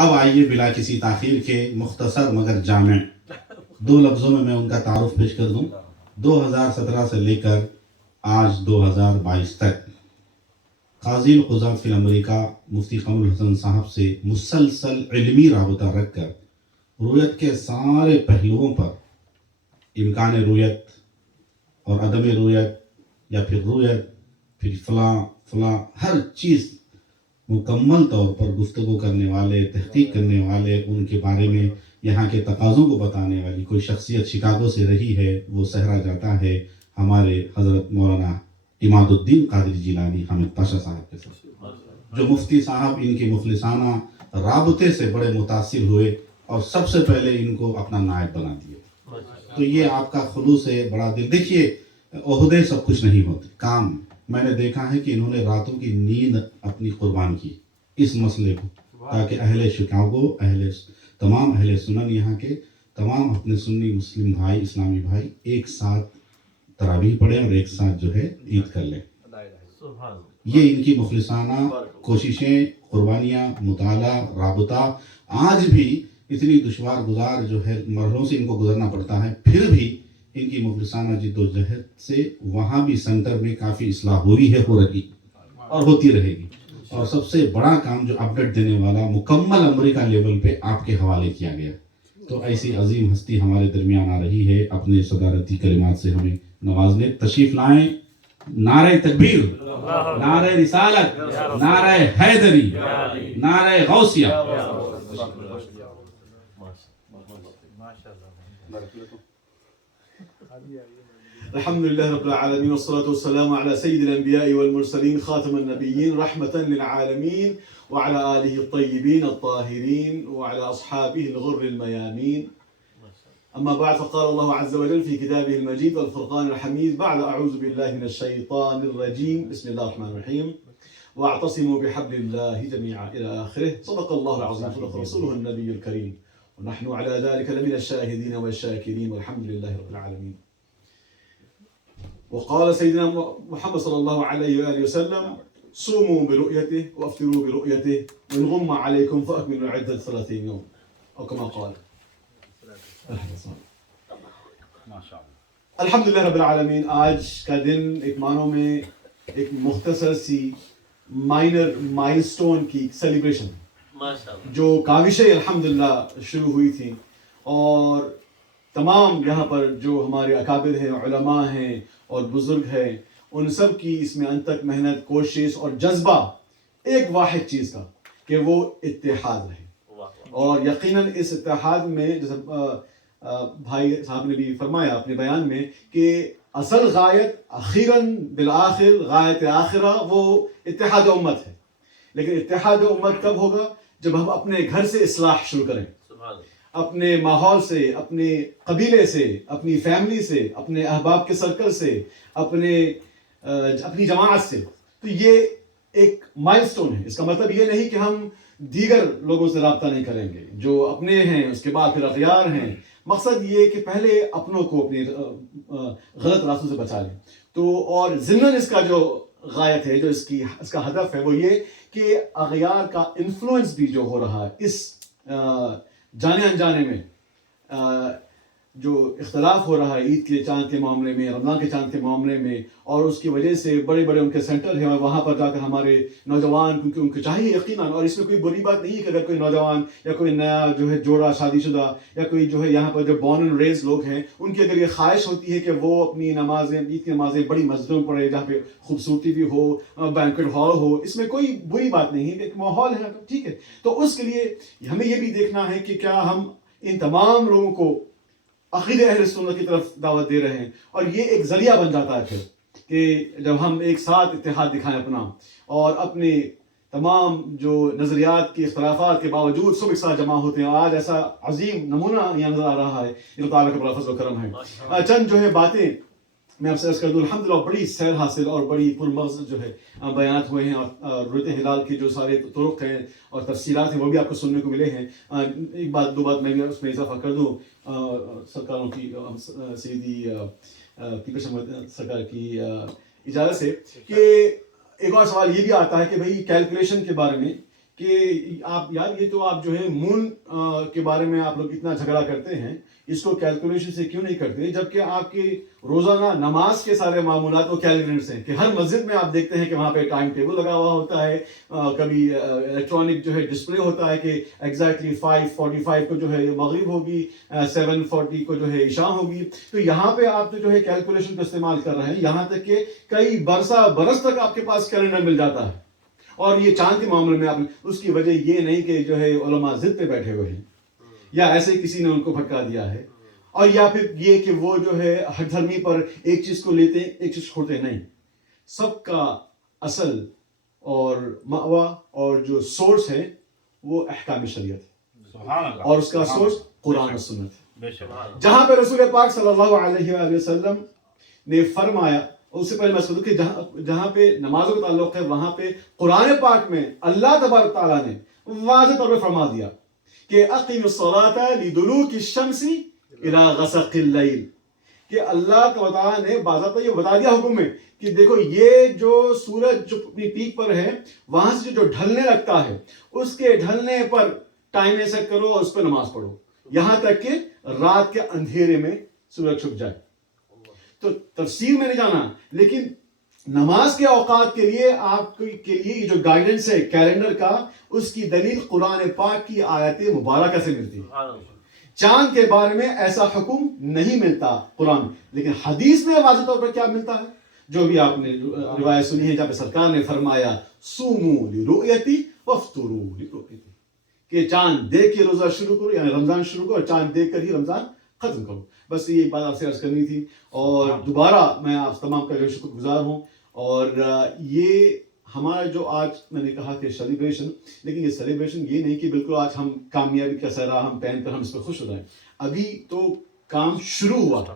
اب آئیے بلا کسی تاخیر کے مختصر مگر جامع 2 لفظوں میں ان کا تعارف پیش کر دوں۔ 2017 سے لے کر آج 2022 تک قاضی القضاة فی امریکہ مفتی قمر الحسن صاحب سے مسلسل علمی رابطہ رکھ کر رویت کے سارے پہلوؤں پر، امکان رویت اور عدم رویت یا پھر رویت، پھر فلاں ہر چیز مکمل طور پر گفتگو کرنے والے، تحقیق کرنے والے، ان کے بارے میں یہاں کے تقاضوں کو بتانے والی کوئی شخصیت شکاگو سے رہی ہے، وہ صحرا جاتا ہے ہمارے حضرت مولانا عماد الدین قادری جیلانی حامد پاشا صاحب کے ساتھ، جو مفتی صاحب ان کے مخلصانہ رابطے سے بڑے متاثر ہوئے اور سب سے پہلے ان کو اپنا نائب بنا دیا۔ تو یہ آپ کا خلوص ہے، بڑا دل۔ دیکھیے عہدے سب کچھ نہیں ہوتے، کام میں نے دیکھا ہے کہ انہوں نے راتوں کی نیند اپنی قربان کی اس مسئلے کو، تاکہ اہل شکاگو، تمام اہل سنن، یہاں کے تمام اپنے سنی مسلم بھائی، اسلامی بھائی ایک ساتھ تراویح پڑھیں اور ایک ساتھ جو ہے عید کر لیں۔ یہ ان کی مخلصانہ کوششیں، قربانیاں، مطالعہ، رابطہ، آج بھی اتنی دشوار گزار جو ہے مرحلوں سے ان کو گزرنا پڑتا ہے، پھر بھی ان کی مخلصانہ جد و جہد سے وہاں بھی سینٹر میں کافی اصلاح ہوئی ہے، ہو رہی اور ہوتی رہے گی۔ اور سب سے بڑا کام جو اپڈیٹ دینے والا مکمل امریکہ لیول پہ آپ کے حوالے کیا گیا، تو ایسی عظیم ہستی ہمارے درمیان آ رہی ہے، اپنے صدارتی کلمات سے ہمیں نوازنے۔ تشریف لائیں۔ نعرہ تکبیر، نعرہ رسالت، نعرہ حیدری، نعرہ غوثیہ۔ الحمد لله رب العالمين والصلاة والسلام على سيد الأنبياء والمرسلين خاتم النبيين رحمة للعالمين وعلى آله الطيبين الطاهرين وعلى أصحابه الغر الميامين. أما بعد، فقال الله عز وجل في كتابه المجيد والفرقان الحميد بعد أعوذ بالله من الشيطان الرجيم بسم الله الرحمن الرحيم واعتصموا بحبل الله جميعا إلى آخره. صدق الله العظيم، صدق رسوله النبي الكريم، ونحن على ذلك لمن الشاهدين والشاكرين والحمد لله رب العالمين. وقال سيدنا محمد صلى الله عليه وآله وسلم صوموا برؤيته وافطروا برؤيته وإن غم عليكم فأكملوا العدة 30 يوم أو كما قال. الحمد لله رب العالمین۔ آج کا دن ایک معنوں میں ایک مختصر سی مائنر مائلسٹون کی سیلیبریشن جو کاوشیں الحمدللہ شروع ہوئی تھیں، اور تمام یہاں پر جو ہمارے اکابر ہیں، علماء ہیں اور بزرگ ہیں، ان سب کی اس میں انت تک محنت، کوشش اور جذبہ ایک واحد چیز کا کہ وہ اتحاد رہے۔ اور یقیناً اس اتحاد میں جیسے بھائی صاحب نے بھی فرمایا اپنے بیان میں کہ اصل غایت اخیراً بالآخر غایت آخرہ وہ اتحاد امت ہے، لیکن اتحاد امت کب ہوگا؟ جب ہم اپنے گھر سے اصلاح شروع کریں، اپنے ماحول سے، اپنے قبیلے سے، اپنی فیملی سے، اپنے احباب کے سرکل سے، اپنی جماعت سے۔ تو یہ ایک مائلسٹون ہے۔ اس کا مطلب یہ نہیں کہ ہم دیگر لوگوں سے رابطہ نہیں کریں گے، جو اپنے ہیں اس کے بعد پھر اغیار ہیں۔ مقصد یہ کہ پہلے اپنوں کو اپنی غلط راستوں سے بچا لیں۔ تو اور ضمن اس کا جو غایت ہے، جو اس کا ہدف ہے، وہ یہ کہ اغیار کا انفلوئنس بھی جو ہو رہا ہے اس جانے انجانے میں، جو اختلاف ہو رہا ہے عید کے چاند کے معاملے میں، رمضان کے چاند کے معاملے میں، اور اس کی وجہ سے بڑے بڑے ان کے سینٹر ہیں، اور وہاں پر جا کر ہمارے نوجوان، کیونکہ ان کو چاہیے یقیناً، اور اس میں کوئی بری بات نہیں ہے کہ اگر کوئی نوجوان یا کوئی نیا جو ہے جوڑا شادی شدہ یا کوئی جو ہے یہاں پر جو بورن اینڈ ریز لوگ ہیں، ان کی اگر یہ خواہش ہوتی ہے کہ وہ اپنی نمازیں، عید کی نمازیں بڑی مسجدوں میں پڑھے جہاں پہ خوبصورتی بھی ہو، بینکویٹ ہال ہو، اس میں کوئی بری بات نہیں ہے، ایک ماحول ہے تو ٹھیک ہے۔ تو اس کے لیے ہمیں یہ بھی دیکھنا ہے کہ کیا ہم ان تمام لوگوں کو عقیدہ اہل سنت کی طرف دعوت دے رہے ہیں، اور یہ ایک ذریعہ بن جاتا ہے پھر کہ جب ہم ایک ساتھ اتحاد دکھائیں اپنا، اور اپنے تمام جو نظریات کے اختلافات کے باوجود سب ایک ساتھ جمع ہوتے ہیں۔ آج ایسا عظیم نمونہ یہاں نظر آ رہا ہے، اللہ تعالیٰ کا بڑا فضل و کرم ہے۔ چند جو ہے باتیں میں آپ سے عرض کر دوں۔ الحمدللہ بڑی سیر حاصل اور بڑی پرمغز جو ہے بیانات ہوئے ہیں، اور رؤیت ہلال کے جو سارے طرق ہیں اور تفصیلات ہیں وہ بھی آپ کو سننے کو ملے ہیں۔ ایک بات دو بات میں بھی اس میں اضافہ کر دوں، سرکاروں کی، سیدی پیپل سرکار کی اجازت سے، کہ ایک اور سوال یہ بھی آتا ہے کہ بھئی کیلکولیشن کے بارے میں کہ آپ یار یہ تو آپ جو ہے مون کے بارے میں آپ لوگ اتنا جھگڑا کرتے ہیں، اس کو کیلکولیشن سے کیوں نہیں کرتے، جبکہ آپ کی روزانہ نماز کے سارے معمولات وہ کیلکولیٹرس ہیں، کہ ہر مسجد میں آپ دیکھتے ہیں کہ وہاں پہ ٹائم ٹیبل لگا ہوا ہوتا ہے، کبھی الیکٹرانک جو ہے ڈسپلے ہوتا ہے کہ ایگزیکٹلی 5:45 کو جو ہے مغرب ہوگی، 7:40 کو جو ہے عشاء ہوگی. تو یہاں پہ آپ جو ہے کیلکولیشن کا استعمال کر رہے ہیں، یہاں تک کہ کئی برس تک آپ کے پاس کیلنڈر مل جاتا ہے. اور یہ چاند کے معاملے میں آپ اس کی وجہ یہ نہیں کہ جو ہے علماء ضد پہ بیٹھے ہوئے ہیں یا ایسے کسی نے ان کو بھٹکا دیا ہے، اور یا پھر یہ کہ وہ جو ہے ہر دھرمی پر ایک چیز کو لیتے ایک چیز چھوڑتے نہیں. سب کا اصل اور مأوا اور جو سورس ہے وہ احکام شریعت ہے، اور اس کا سورس قرآن و سنت ہے. جہاں پہ رسول پاک صلی اللہ علیہ وآلہ وسلم نے فرمایا، اس سے پہلے میں کہ جہاں پہ نمازوں کا تعلق ہے وہاں پہ قرآن پاک میں اللہ تبارک تعالیٰ نے واضح طور پہ فرما دیا کہ اقیم الصلاۃ لدلوک الشمس الی غسق اللیل، کہ اللہ تعالیٰ نے باضابطہ یہ بتا دیا حکم میں کہ دیکھو یہ جو سورج جو اپنی پیک پر ہے وہاں سے جو ڈھلنے لگتا ہے اس کے ڈھلنے پر ٹائم ایسا کرو اور اس پر نماز پڑھو یہاں تک کہ رات کے اندھیرے میں سورج چھپ جائے. تو تفسیر میں نہیں جانا، لیکن نماز کے اوقات کے لیے آپ کے لیے یہ جو گائیڈنس ہے کیلنڈر کا، اس کی دلیل قرآن پاک کی آیت مبارکہ سے ملتی ہے. چاند کے بارے میں ایسا حکم نہیں ملتا قرآن، لیکن حدیث میں واضح طور پر کیا ملتا ہے، جو بھی آپ نے روایت سنی ہے جہاں پہ سرکار نے فرمایا صوموا لرؤیتی وافطروا لرؤیتی، کہ چاند دیکھ کے روزہ شروع کرو، یعنی رمضان شروع کرو اور چاند دیکھ کر ہی رمضان ختم کرو. بس یہ بات آپ سے عرض کرنی تھی، اور دوبارہ میں آپ تمام کا جو شکر گزار ہوں. اور یہ ہمارا جو آج میں نے کہا کہ سیلیبریشن، لیکن یہ سیلیبریشن یہ نہیں کہ بالکل آج ہم کامیابی کا سہرا ہم پہن کر ہم اس پہ خوش ہو جائیں. ابھی تو کام شروع ہوا تھا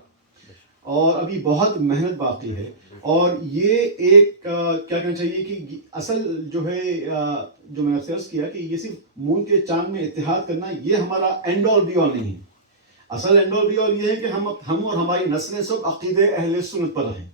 اور ابھی بہت محنت باقی ہے. اور یہ ایک کیا کہنا چاہیے کہ اصل جو ہے جو میں نے عرض کیا کہ یہ صرف مون کے چاند میں اتحاد کرنا یہ ہمارا اینڈ آل بی آل نہیں ہے. اصل اینڈ آل بی آل یہ ہے کہ ہم اور ہماری نسلیں سب عقیدہ اہل سنت پر رہیں.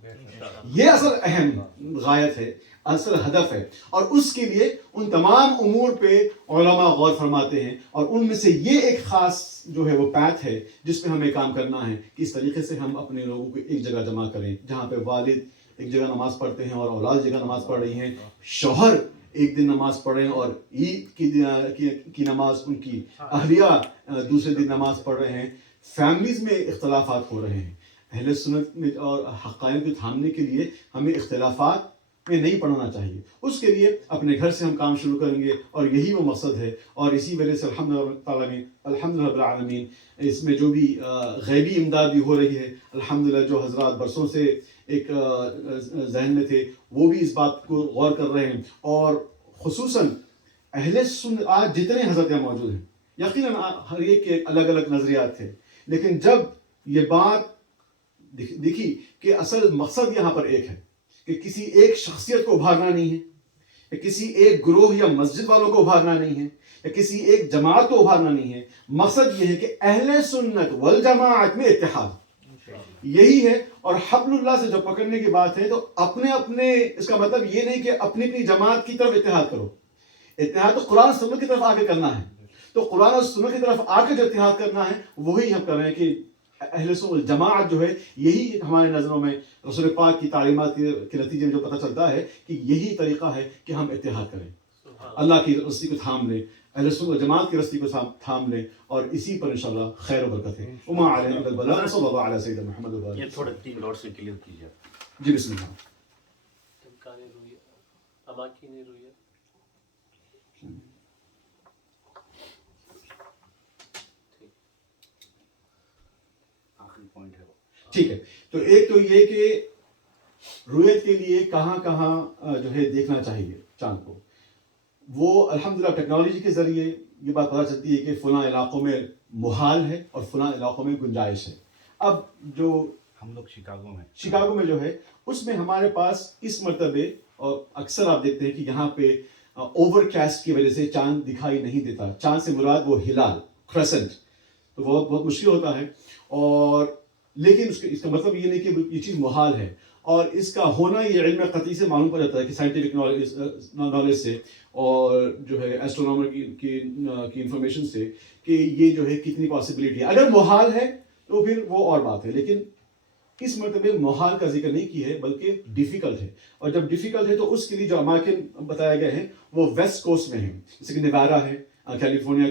یہ اصل اہم غایت ہے، اصل ہدف ہے، اور اس کے لیے ان تمام امور پہ علماء غور فرماتے ہیں. اور ان میں سے یہ ایک خاص جو ہے وہ پیتھ ہے جس پہ ہمیں کام کرنا ہے کہ اس طریقے سے ہم اپنے لوگوں کو ایک جگہ جمع کریں، جہاں پہ والد ایک جگہ نماز پڑھتے ہیں اور اولاد جگہ نماز پڑھ رہی ہیں، شوہر ایک دن نماز پڑھیں اور عید کی نماز ان کی اہلیہ دوسرے دن نماز پڑھ رہے ہیں. فیملیز میں اختلافات ہو رہے ہیں. اہل سنت میں اور حقائق کو تھامنے کے لیے ہمیں اختلافات میں نہیں پڑھنا چاہیے. اس کے لیے اپنے گھر سے ہم کام شروع کریں گے، اور یہی وہ مقصد ہے. اور اسی وجہ سے الحمدللہ رب العالمین اس میں جو بھی غیبی امداد بھی ہو رہی ہے، الحمدللہ جو حضرات برسوں سے ایک ذہن میں تھے وہ بھی اس بات کو غور کر رہے ہیں. اور خصوصاً اہل سنت آج جتنے حضرت یہاں موجود ہیں، یقیناً ہر ایک کے الگ الگ نظریات تھے، لیکن جب یہ بات دیکھی کہ اصل مقصد یہاں پر ایک ہے کہ کسی ایک شخصیت کو ابھارنا نہیں ہے، یا کسی ایک گروہ یا مسجد والوں کو ابھارنا نہیں ہے، یا کسی ایک جماعت کو ابھارنا نہیں ہے. مقصد یہ ہے کہ اہل سنت والجماعت میں اتحاد یہی ہے. اور حبل اللہ سے جو پکڑنے کی بات ہے تو اپنے اس کا مطلب یہ نہیں کہ اپنی جماعت کی طرف اتحاد کرو. اتحاد تو قرآن سنت کی طرف آ کے کرنا ہے. تو قرآن اور سنت کی طرف آ کے جو اتحاد کرنا ہے وہی ہم کر رہے ہیں کہ اہل سنت جماعت جو ہے، یہی ہمارے نظروں میں رسول پاک کی تعلیمات کے نتیجے میں جو پتہ چلتا ہے کہ یہی طریقہ ہے کہ ہم اتحاد کریں، اللہ کی رسی کو تھام لیں، اہل سنت جماعت کی رسی کو تھام لیں، اور اسی پر انشاءاللہ خیر و برکت ہے. وما علینا الا البلاغ. صلی اللہ علیہ سیدنا محمد و آلہ. یہ تھوڑا 3 لاٹ سے کلیئر کیجیے. جی بسم اللہ. ٹھیک ہے. تو ایک تو یہ کہ رویت کے لیے کہاں کہاں جو ہے دیکھنا چاہیے چاند کو، وہ الحمدللہ ٹیکنالوجی کے ذریعے یہ بات پتہ چلتی ہے کہ فلاں علاقوں میں محال ہے اور فلاں علاقوں میں گنجائش ہے. اب جو ہم لوگ شکاگو میں جو ہے اس میں ہمارے پاس اس مرتبے، اور اکثر آپ دیکھتے ہیں کہ یہاں پہ اوور کاسٹ کی وجہ سے چاند دکھائی نہیں دیتا. چاند سے مراد وہ ہلال کریسنٹ، تو وہ بہت مشکل ہوتا ہے. اور لیکن اس کا مطلب یہ نہیں کہ یہ چیز محال ہے، اور اس کا ہونا یہ علم قطعی سے معلوم پڑ جاتا ہے کہ سائنٹیفک نالج سے. اور جو ہے ایسٹرونامر کی انفارمیشن سے کہ یہ جو ہے کتنی پاسبلٹی ہے. اگر محال ہے تو پھر وہ اور بات ہے, لیکن اس مرتبہ محال کا ذکر نہیں کی ہے بلکہ ڈیفیکلٹ ہے. اور جب ڈیفیکلٹ ہے تو اس کے لیے جو اماکن بتائے گئے ہیں وہ ویسٹ کوسٹ میں ہیں, جیسے کہ نیواڈا ہے, کیلیفورنیا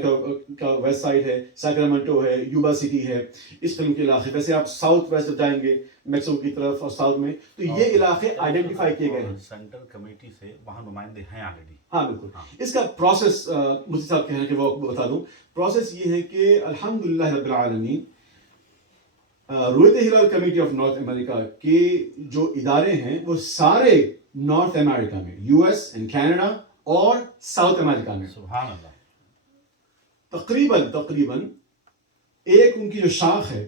کا ویسٹ سائڈ ہے, سیکرامنٹو ہے, یوبا سٹی ہے, اس قسم کے علاقے. ویسے آپ ساؤتھ ویسٹ جائیں گے میکسیکو کی طرف اور ساؤتھ میں تو یہ علاقے آئیڈینٹیفائی کیے گئے ہیں. سینٹرل کمیٹی سے وہاں نمائندے ہیں آلریڈی. ہاں بالکل. اس کا پروسیس مفتی صاحب کہہ رہے ہیں کہ وہ بتا دوں. پروسیس یہ ہے کہ الحمدللہ رب العالمین رویت ہلال کمیٹی آف نارتھ امریکہ کے جو ادارے ہیں وہ سارے نارتھ امریکہ میں, یو ایس اینڈ کینیڈا اور ساؤتھ امریکہ میں سبحان اللہ. تقریباً ایک ان کی جو شاخ ہے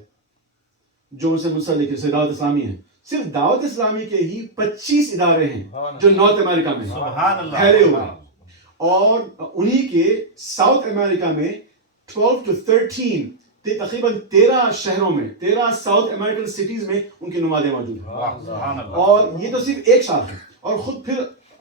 جو ان سے منسلک ہے دعوت اسلامی ہے, صرف دعوت اسلامی کے ہی 25 ادارے ہیں جو نارتھ امریکہ میں سبحان اللہ پھیلے ہوئے ہیں, اور انہی کے ساؤتھ امریکہ میں 12 to 13 تقریباً 13 شہروں میں 13 ساؤتھ امریکن سٹیز میں ان کے نمائندے موجود ہیں. سبحان اللہ. اور یہ تو صرف ایک شاخ ہے, اور خود پھر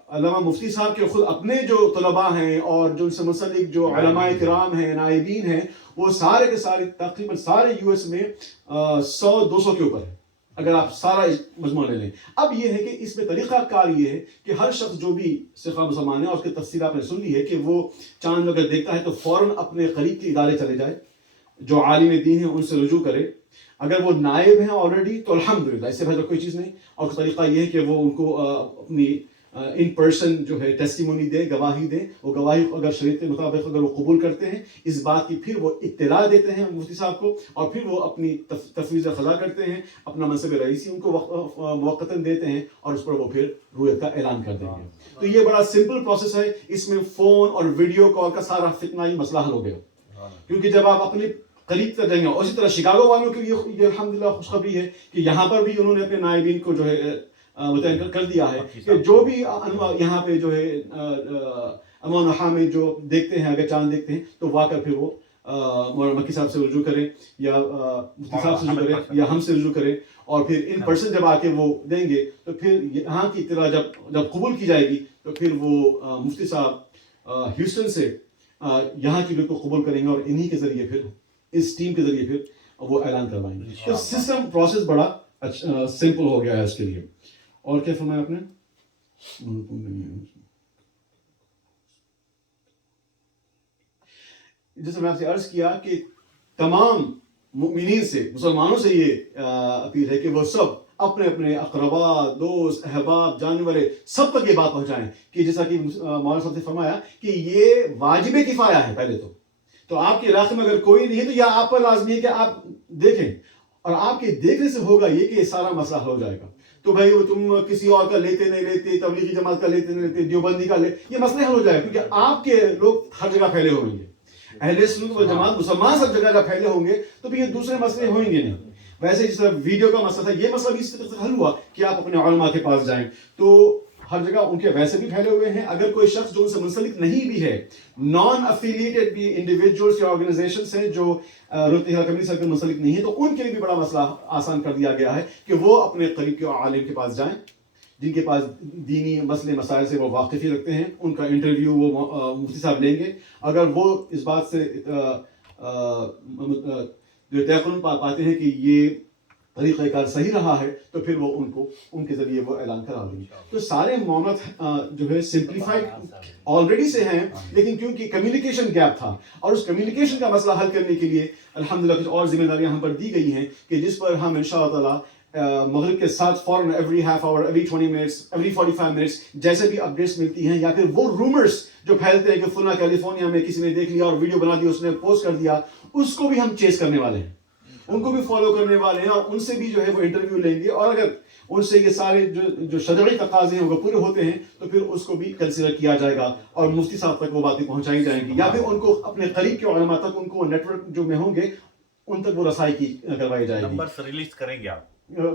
علامہ مفتی صاحب کے خود اپنے جو طلباء ہیں اور جو ان سے منسلک جو علماء کرام ہیں, نائبین ہیں, وہ سارے کے سارے تقریباً سارے یو ایس میں 100-200 کے اوپر ہے اگر آپ سارا مجموعہ لے لیں. اب یہ ہے کہ اس میں طریقہ کار یہ ہے کہ ہر شخص جو بھی سکھا مسلمان ہے اور اس کی تفصیل آپ نے سن لی ہے کہ وہ چاند اگر دیکھتا ہے تو فوراً اپنے قریب کے ادارے چلے جائے, جو عالم دین ہیں ان سے رجوع کرے. اگر وہ نائب ہیں آلریڈی تو الحمدللہ, اس سے بہتر کوئی چیز نہیں. اور طریقہ یہ ہے کہ وہ ان کو اپنی ان پرسن جو ہے ٹیسٹیمونی دے, گواہی دے. وہ گواہی اگر شریعت کے مطابق اگر وہ قبول کرتے ہیں اس بات کی, پھر وہ اطلاع دیتے ہیں مفتی صاحب کو, اور پھر وہ اپنی تفویض خضا کرتے ہیں, اپنا منصب رئیسی ان کو موقتاً دیتے ہیں, اور اس پر وہ پھر رویت کا اعلان کر دیں گے. تو یہ بڑا سمپل پروسیس ہے. اس میں فون اور ویڈیو کال کا سارا فتنہ ہی مسئلہ حل ہو گیا, کیونکہ جب آپ اپنے قریب تک جائیں گے. اور اسی طرح شکاگو والوں کے لیے یہ الحمدللہ خوشخبری ہے کہ یہاں پر بھی انہوں نے اپنے نائبین کو جو ہے متعین کر دیا ہے کہ جو بھی یہاں پہ جو ہے امان و میں جو دیکھتے ہیں, اگر چاند دیکھتے ہیں تو واقع پھر وہ مولانا مکی صاحب سے رجوع کریں یا مفتی صاحب سے رجوع کریں یا ہم سے رجوع کریں, اور پھر ان پرسن جب آ کے وہ دیں گے تو پھر یہاں کی اطلاع جب قبول کی جائے گی تو پھر وہ مفتی صاحب ہیوسٹن سے یہاں کی بالکل قبول کریں گے, اور انہی کے ذریعے پھر اس ٹیم کے ذریعے پھر وہ اعلان کروائیں گے. تو سسٹم پروسیس بڑا سمپل ہو گیا ہے اس کے لیے. اور کیا فرمایا آپ نے؟ جیسے میں آپ سے عرض کیا کہ تمام مؤمنین سے, مسلمانوں سے یہ اپیل ہے کہ وہ سب اپنے اپنے اقربا, دوست, احباب, جاننے والے سب تک یہ بات پہنچائیں کہ جیسا کہ مولانا صاحب نے فرمایا کہ یہ واجب کفایہ ہے. پہلے تو آپ کے علاقے میں اگر کوئی نہیں ہے تو یا آپ پر لازمی ہے کہ آپ دیکھیں, اور آپ کے دیکھنے سے ہوگا یہ کہ سارا مسئلہ حل ہو جائے گا. تو بھائی وہ تم کسی اور کا لیتے نہیں لیتے, تبلیغی جماعت کا لیتے نہیں لیتے, دیوبندی کا لے, یہ مسئلہ حل ہو جائے گا, کیونکہ آپ کے لوگ ہر جگہ پھیلے ہوئیں گے. اہل سنت والجماعت مسلمان سب جگہ پھیلے ہوں گے تو پھر یہ دوسرے مسئلے ہوئیں گے نہیں. ویسے جس طرح ویڈیو کا مسئلہ تھا, یہ مسئلہ بھی اس طرح سے حل ہوا کہ آپ اپنے علماء کے پاس جائیں. تو ہر جگہ ان کے ویسے بھی پھیلے ہوئے ہیں. اگر کوئی شخص جو ان سے منسلک نہیں بھی ہے, نان افیلیٹڈ بھی انڈیویجولس یا آرگنائزیشنس ہیں جو رویت ہلال کمیٹی سے منسلک نہیں ہے, تو ان کے لیے بھی بڑا مسئلہ آسان کر دیا گیا ہے کہ وہ اپنے قریب کے عالم کے پاس جائیں جن کے پاس دینی مسئلے مسائل سے وہ واقفی رکھتے ہیں. ان کا انٹرویو وہ مفتی صاحب لیں گے. اگر وہ اس بات سے جو تیقن پاتے ہیں کہ یہ طریقہ کار صحیح رہا ہے تو پھر وہ ان کے ذریعے وہ اعلان کرا دیں گے. تو سارے معاملات جو ہے سمپلیفائڈ آلریڈی سے ہیں, لیکن کیونکہ کمیونیکیشن گیپ تھا, اور اس کمیونیکیشن کا مسئلہ حل کرنے کے لیے الحمدللہ کچھ اور ذمہ داریاں ہم پر دی گئی ہیں کہ جس پر ہم انشاءاللہ تعالیٰ مغرب کے ساتھ فوراً every half hour, every 20 minutes, every 45 minutes جیسے بھی اپڈیٹس ملتی ہیں, یا پھر وہ رومرس جو پھیلتے ہیں کہ فلاں کیلیفورنیا میں کسی نے دیکھ لیا اور ویڈیو بنا دی, اس نے پوسٹ کر دیا, اس کو بھی ہم چیز کرنے والے ہیں, ان کو بھی فالو کرنے والے ہیں, اور ان سے بھی جو ہے وہ انٹرویو لیں گے. اور اگر ان سے یہ سارے جو شرعی تقاضے ہیں وہ پورے ہوتے ہیں تو پھر اس کو بھی کنسیڈر کیا جائے گا, اور مفتی صاحب تک وہ باتیں پہنچائی جائیں گی, یا پھر ان کو اپنے قریب کے علماء تک, ان کو نیٹ ورک جو میں ہوں گے ان تک وہ رسائی کی کروائی جائے گی. نمبر ریلیز کریں گے آپ؟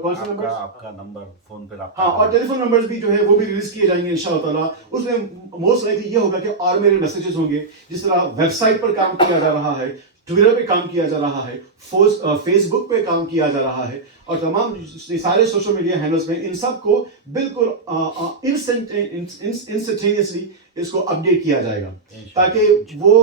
کون سے نمبر؟ آپ کا نمبر فون پہ آپ. ہاں, اور ٹیلی فون نمبرز بھی جو ہے وہ بھی ریلیز کیے جائیں گے انشاءاللہ تعالیٰ. اس میں موسٹ لائکلی یہ ہوگا کہ اور میرے میسیجز ہوں گے, جس طرح ویب سائٹ پر کام کیا جا رہا ہے, ٹویٹر پہ کام کیا جا رہا ہے, فیس بک پہ کام کیا جا رہا ہے, اور تمام سارے سوشل میڈیا ہینڈلز میں ان سب کو بالکل انسٹنٹینیسلی اس کو اپڈیٹ کیا جائے گا تاکہ وہ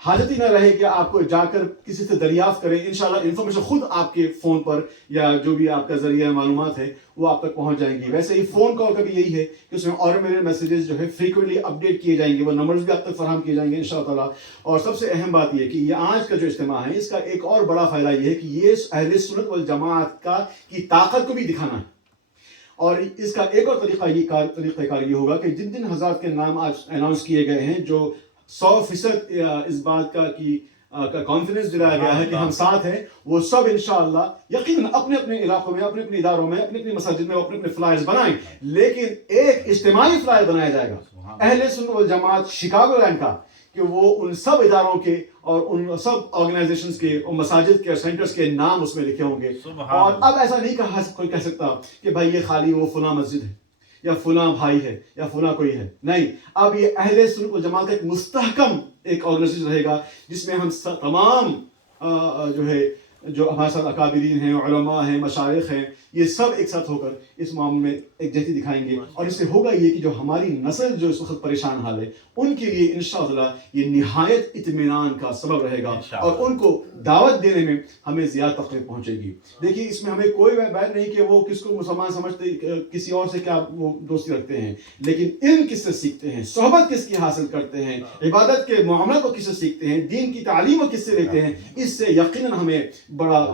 حاجت ہی نہ رہے کہ آپ کو جا کر کسی سے دریافت کریں. انشاءاللہ انفارمیشن خود آپ کے فون پر یا جو بھی آپ کا ذریعہ معلومات ہے وہ آپ تک پہنچ جائیں گی. ویسے ہی فون کال کا بھی یہی ہے کہ اس میں آٹومیٹڈ میسیجز جو ہے فریکوینٹلی اپڈیٹ کیے جائیں گے, وہ نمبرز بھی آپ تک فراہم کیے جائیں گے انشاءاللہ تعالیٰ. اور سب سے اہم بات یہ کہ یہ آج کا جو اجتماع ہے اس کا ایک اور بڑا فائدہ یہ ہے کہ یہ اہل سنت والجماعت کی طاقت کو بھی دکھانا ہے. اور اس کا ایک اور طریقہ کار یہ ہوگا کہ جن جن حضرات کے نام آج اناؤنس کیے گئے ہیں جو 100% اس بات کا کانفیڈنس دلایا گیا ہے کہ ہم ساتھ ہیں, وہ سب انشاءاللہ یقیناً اپنے اپنے علاقوں میں, اپنے اپنے اداروں میں, اپنی اپنی مساجد میں اپنے اپنے فلائرز بنائیں, لیکن ایک اجتماعی فلائر بنایا جائے گا اہل سنت والجماعت شکاگو لینڈ کا, کہ وہ ان سب اداروں کے اور ان سب آرگنائزیشنز کے اور مساجد کے اور سینٹرز کے نام اس میں لکھے ہوں گے. اور اب ایسا نہیں کوئی کہہ سکتا کہ بھائی یہ خالی وہ فلاں مسجد ہے یا فلاں بھائی ہے یا فلاں کوئی ہے. نہیں, اب یہ اہل سنت والجماعت کا ایک مستحکم ایک آرگنائزیشن رہے گا جس میں ہم تمام جو ہمارے ساتھ اکابرین ہیں, علماء ہیں, مشائخ ہیں, یہ سب ایک ساتھ ہو کر اس معاملے میں ایک جہتی دکھائیں گے. اور اس سے ہوگا یہ کہ جو ہماری نسل جو اس وقت پریشان حال ہے ان کے لیے انشاءاللہ یہ نہایت اطمینان کا سبب رہے گا اور ان کو دعوت دینے میں ہمیں زیادہ تکلیف پہنچے گی. دیکھیے اس میں ہمیں کوئی بات نہیں کہ وہ کس کو مسلمان سمجھتے, کسی اور سے کیا وہ دوستی رکھتے ہیں, لیکن علم کس سے سیکھتے ہیں, صحبت کس کی حاصل کرتے ہیں, عبادت کے معاملات کو کس سے سیکھتے ہیں, دین کی تعلیم کو کس سے لیتے ہیں, اس سے یقیناً ہمیں بڑا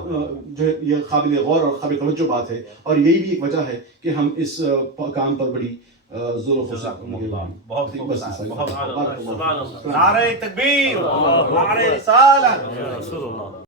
جو ہے یہ قابل غور اور قابل توجہ بات ہے. اور یہی بھی ایک وجہ ہے کہ ہم اس کام پر بڑی زور و بہت نعرہ تکبیر, نعرہ رسالت.